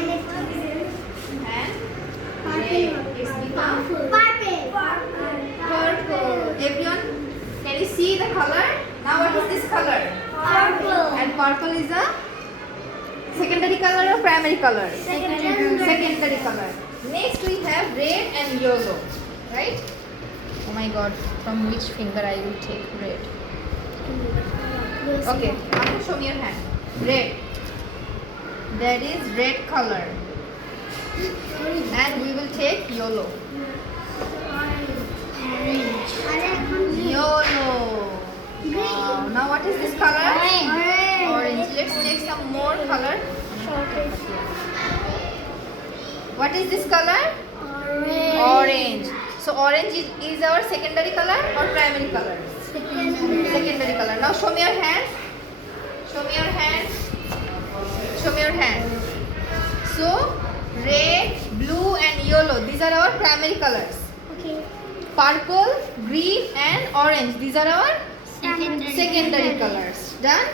And red. It's become purple. Everyone, can you see the color? Now what is this color? And purple is a secondary color or primary color? Secondary color. Next we have red and yellow, right? Oh my god, from which finger I will take red? Okay, now show me your hand. Red. That is red color. And we will take yellow. Yellow. Wow. Now what is this color? Orange. Let's take some more color. What is this color? Orange. So orange is our secondary color or primary color? Secondary color. Now show me your hand. Show me your hand. Show me your hand. So red, blue and yellow. These are our primary colors. Purple, green and orange. These are our secondary colors. Done?